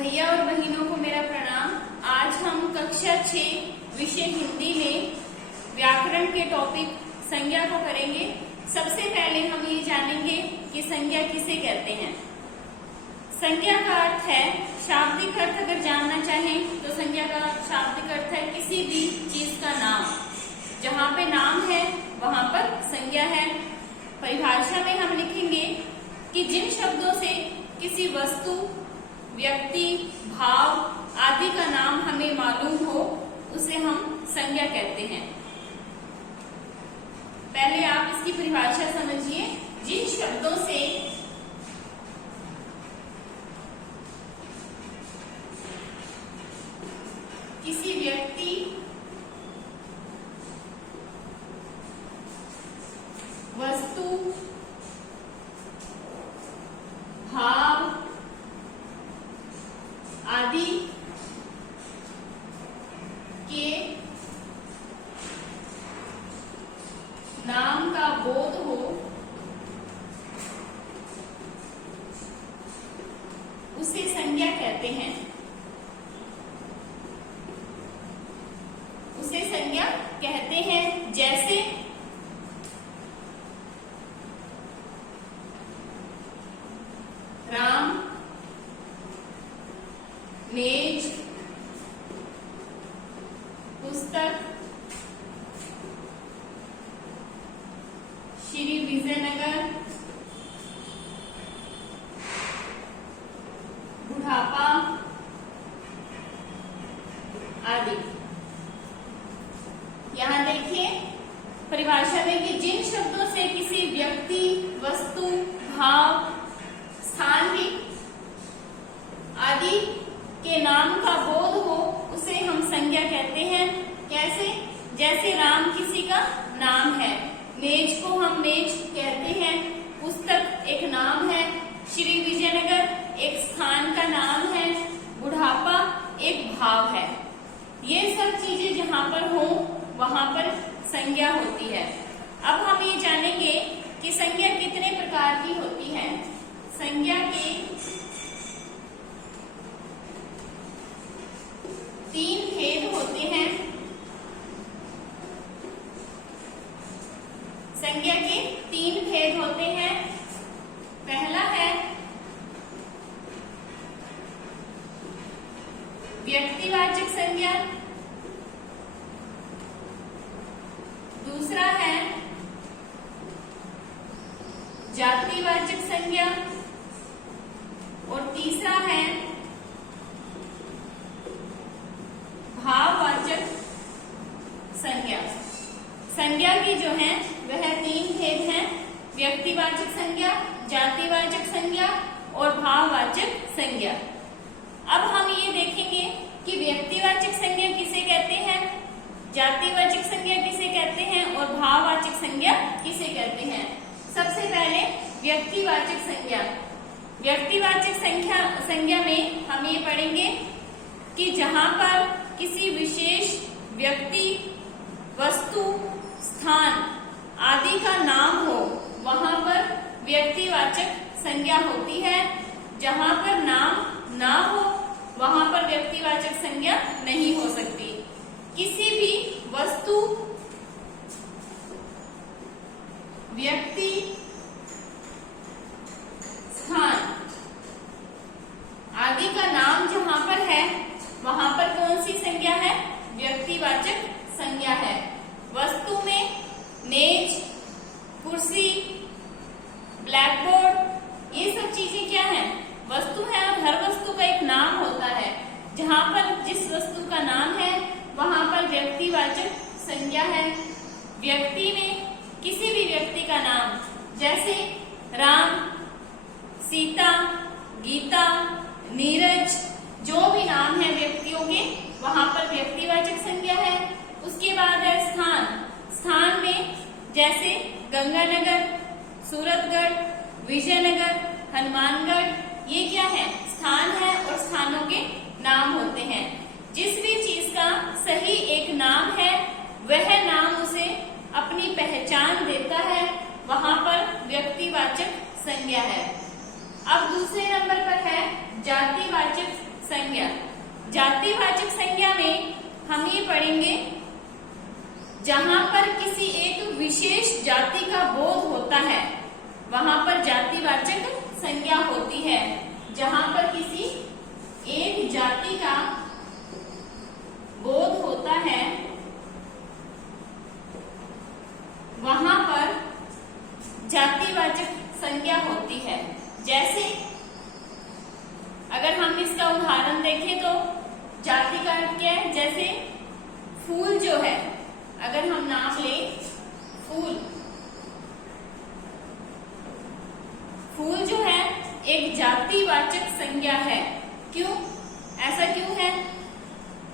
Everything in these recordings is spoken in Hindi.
भैया और बहनों को मेरा प्रणाम। आज हम कक्षा 6 विषय हिंदी में व्याकरण के टॉपिक संज्ञा को करेंगे। सबसे पहले हम ये जानेंगे कि संज्ञा किसे कहते हैं। संज्ञा का अर्थ है, शाब्दिक अर्थ अगर जानना चाहें तो संज्ञा का शाब्दिक अर्थ है किसी भी चीज का नाम। जहाँ पे नाम है वहां पर संज्ञा है। परिभाषा में हम लिखेंगे कि जिन शब्दों से किसी वस्तु, व्यक्ति, भाव आदि का नाम हमें मालूम हो उसे हम संज्ञा कहते हैं। पहले आप इसकी परिभाषा समझिए। जिन शब्दों से किसी व्यक्ति, वस्तु, भाव आदि के नाम का बोध हो उसे संज्ञा कहते हैं। उसे संज्ञा कहते हैं। जैसे राम, मेज, पुस्तक, श्री विजयनगर, बुढ़ापा आदि। यहां देखिए परिभाषा में कि जिन शब्दों से किसी व्यक्ति, वस्तु, भाव, स्थान भी आदि के नाम का बोध हो उसे हम संज्ञा कहते हैं। कैसे? जैसे राम किसी का नाम है, मेज को हम मेज कहते हैं, पुस्तक एक नाम है, श्री विजयनगर एक स्थान का नाम है, बुढ़ापा एक भाव है। ये सब चीजें जहां पर हो वहां पर संज्ञा होती है। अब हम ये जानेंगे कि संज्ञा कितने प्रकार की होती है। संज्ञा के 3 भेद होते हैं। संज्ञा के 3 भेद होते हैं। पहला है व्यक्तिवाचक संज्ञा, दूसरा है जातिवाचक संज्ञा और तीसरा है भाववाचक संज्ञा। संज्ञा की जो है वह 3 भेद हैं। व्यक्तिवाचक संज्ञा, जातिवाचक संज्ञा और भाववाचक संज्ञा। अब हम ये देखेंगे कि व्यक्तिवाचक संज्ञा किसे कहते हैं, जातिवाचक संज्ञा किसे कहते हैं और भाववाचक संज्ञा किसे कहते हैं। सबसे पहले व्यक्तिवाचक संज्ञा। व्यक्तिवाचक संज्ञा में हम ये पढ़ेंगे कि जहां पर किसी विशेष व्यक्ति, वस्तु, स्थान आदि का नाम हो वहां पर व्यक्तिवाचक संज्ञा होती है। जहां पर नाम ना हो वहां पर व्यक्तिवाचक संज्ञा नहीं हो सकती। किसी भी वस्तु, व्यक्ति, स्थान आदि का नाम जहां पर है वहां पर कौन सी संज्ञा है? व्यक्तिवाचक संज्ञा है। वस्तु में मेज, कुर्सी, ब्लैक बोर्ड ये सब चीजें क्या है? वस्तु है और हर वस्तु का एक नाम होता है। जहां पर जिस वस्तु का नाम है वहां पर व्यक्तिवाचक संज्ञा है। व्यक्ति में किसी भी व्यक्ति का नाम, जैसे राम, सीता, गीता, नीरज, जो भी नाम है व्यक्तियों के वहां पर व्यक्तिवाचक संज्ञा है। उसके बाद है स्थान। स्थान में जैसे गंगानगर, सूरतगढ़, विजयनगर, हनुमानगढ़, ये क्या है? स्थान है और स्थानों के नाम होते हैं। जिस भी चीज का सही एक नाम है वह नाम उसे अपनी पहचान देता है, वहां पर व्यक्तिवाचक संज्ञा है। अब दूसरे नंबर पर है जातिवाचक संज्ञा। जातिवाचक संज्ञा में हम ये पढ़ेंगे जहां पर किसी एक विशेष जाति का बोध होता है वहां पर जातिवाचक संज्ञा होती है। जहां पर किसी एक जाति का बोध होता है वहां पर जातिवाचक संज्ञा होती है। जैसे अगर हम इसका उदाहरण देखें तो जाति का अर्थ क्या है? जैसे फूल जो है, अगर हम नाम लें फूल, फूल जो है एक जातिवाचक संज्ञा है। क्यों? ऐसा क्यों है?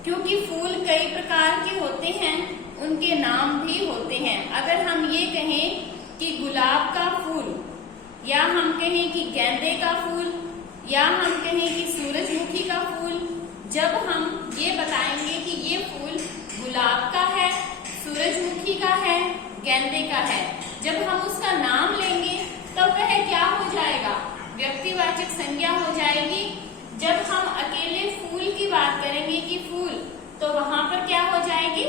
क्योंकि फूल कई प्रकार के होते हैं, उनके नाम भी होते हैं। अगर हम ये कहें कि गुलाब का फूल, या हम कहें कि गेंदे का फूल, या हम कहें कि सूरजमुखी का फूल, जब हम ये बताएंगे कि ये फूल गुलाब का है, सूरजमुखी का है, गेंदे का है, जब हम उसका नाम लेंगे तब वह क्या हो जाएगा? व्यक्तिवाचक संज्ञा हो जाएगी। जब हम अकेले फूल की बात करेंगे कि फूल, तो वहां पर क्या हो जाएगी?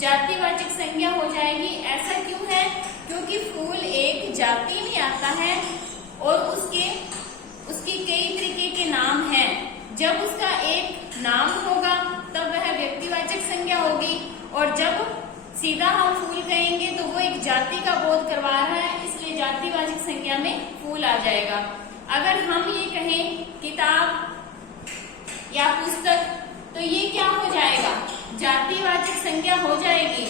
जातिवाचक संज्ञा हो जाएगी। ऐसा क्यों है? क्योंकि फूल एक जाति में आता है और उसकी कई तरीके के नाम हैं। जब उसका एक नाम होगा तब वह व्यक्तिवाचक संज्ञा होगी, और जब सीधा हम फूल कहेंगे तो वो एक जाति का बोध करवा रहा है, इसलिए जातिवाचक संज्ञा में फूल आ जाएगा। अगर हम ये कहें किताब या पुस्तक, तो ये क्या हो जाएगा? जातिवाचक संज्ञा हो जाएगी।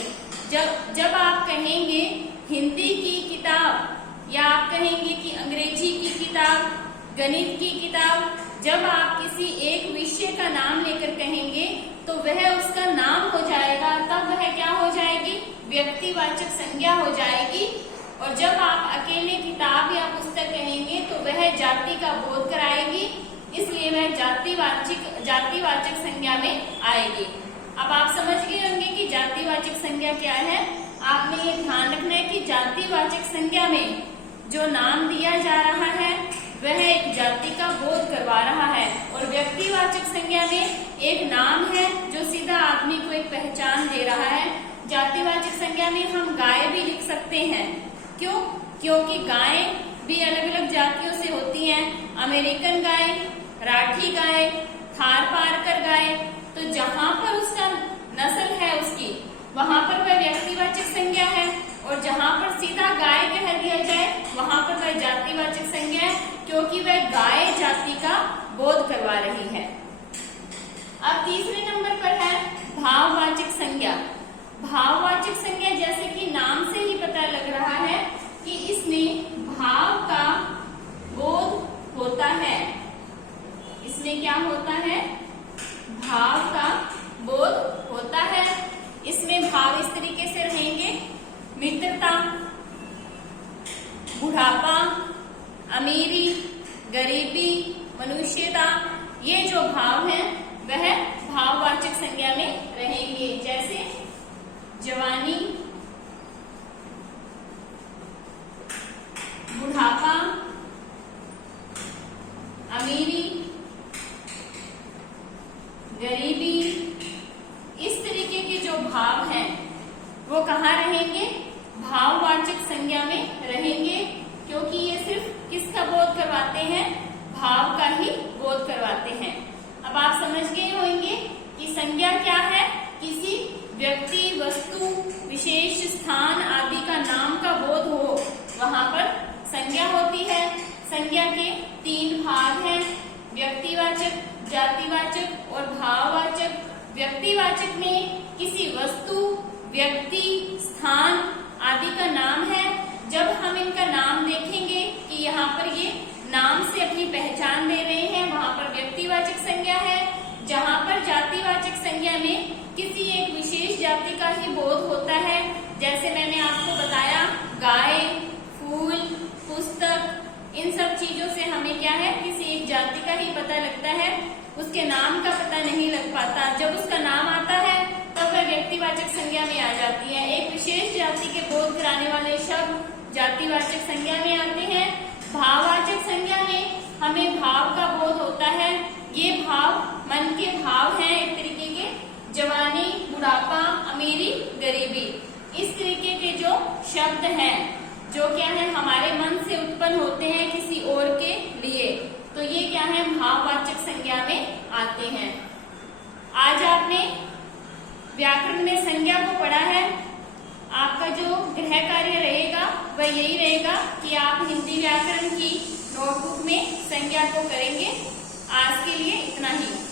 जब आप कहेंगे हिंदी की किताब, या आप कहेंगे कि अंग्रेजी की किताब, गणित की किताब, जब आप किसी एक विषय का नाम लेकर कहेंगे तो वह उसका नाम हो जाएगा, तब वह क्या हो जाएगी? व्यक्तिवाचक संज्ञा हो जाएगी। और जब आप अकेले किताब या पुस्तक कहेंगे तो वह जाति का बोध कराएगी, इसलिए वह जातिवाचक संज्ञा में आएगी। अब आप समझ गए होंगे कि जातिवाचक संज्ञा क्या है। आपने ये ध्यान रखना है कि जातिवाचक संज्ञा में जो नाम दिया जा रहा है वह एक जाति का बोध करवा रहा है, और व्यक्तिवाचक संज्ञा में एक नाम है जो सीधा आदमी को एक पहचान दे रहा है। जातिवाचक संज्ञा में हम गाय भी लिख सकते हैं। क्यों? क्योंकि गाय भी अलग अलग जातियों से होती हैं। अमेरिकन गाय, राठी गाय, थार पारकर गाय, तो जहां पर उसका नस्ल है उसकी, वहां पर वह व्यक्तिवाचक संज्ञा है, और जहां पर सीधा गाय कह दिया जाए वहां पर वह जातिवाचक संज्ञा है, क्योंकि वह गाय जाति का बोध करवा रही है। अब तीसरे नंबर पर है भाववाचक संज्ञा। भाववाचक संज्ञा, जैसे कि नाम से ही पता लग रहा है कि इसमें भाव का बोध होता है। इसमें क्या होता है? भाव का बोध होता है। इसमें भाव इस तरीके से रहेंगे: मित्रता, बुढ़ापा, अमीरी, गरीबी, मनुष्यता, ये जो भाव हैं वह भाववाचक संज्ञा में रहेंगे। जैसे जवानी, बुढ़ापा, अमीरी, गरीबी, इस तरीके के जो भाव हैं वो कहाँ रहेंगे? भाववाचक संज्ञा में रहेंगे, क्योंकि ये सिर्फ किसका बोध करवाते हैं? भाव का ही बोध करवाते हैं। अब आप समझ गए होंगे कि संज्ञा क्या है? किसी व्यक्ति, वस्तु, विशेष स्थान आदि का नाम का बोध हो वहां पर संज्ञा होती है। संज्ञा के तीन भाग हैं: व्यक्तिवाचक, जातिवाचक और भाववाचक। व्यक्तिवाचक में किसी वस्तु, व्यक्ति, स्थान आदि का नाम है। जब हम इनका नाम देखेंगे कि यहाँ पर ये नाम से अपनी पहचान दे रहे हैं, वहां पर व्यक्तिवाचक संज्ञा है। जहां पर जातिवाचक संज्ञा में किसी एक विशेष जाति का ही बोध होता है। जैसे मैंने आपको बताया, गाय, फूल, पुस्तक, इन सब चीजों से हमें क्या है? किसी एक जाति का ही पता लगता है, उसके नाम का पता नहीं लग पाता। जब उसका नाम आता है तब वह व्यक्तिवाचक संज्ञा में आ जाती है। एक विशेष जाति के बोध कराने वाले शब्द जातिवाचक संज्ञा में आते हैं। भाववाचक संज्ञा में हमें भाव का बोध होता है, ये भाव मन के भाव हैं एक तरीके के, जवानी, बुढ़ापा, अमीरी, गरीबी, इस तरीके के जो शब्द हैं जो क्या है हमारे मन से उत्पन्न होते हैं किसी और के लिए, तो ये क्या है भाववाचक संज्ञा में आते हैं। आज आपने व्याकरण में संज्ञा को पढ़ा है। आपका जो गृह कार्य रहेगा वह यही रहेगा कि आप हिंदी व्याकरण की नोटबुक में संज्ञा को करेंगे। आज के लिए इतना ही।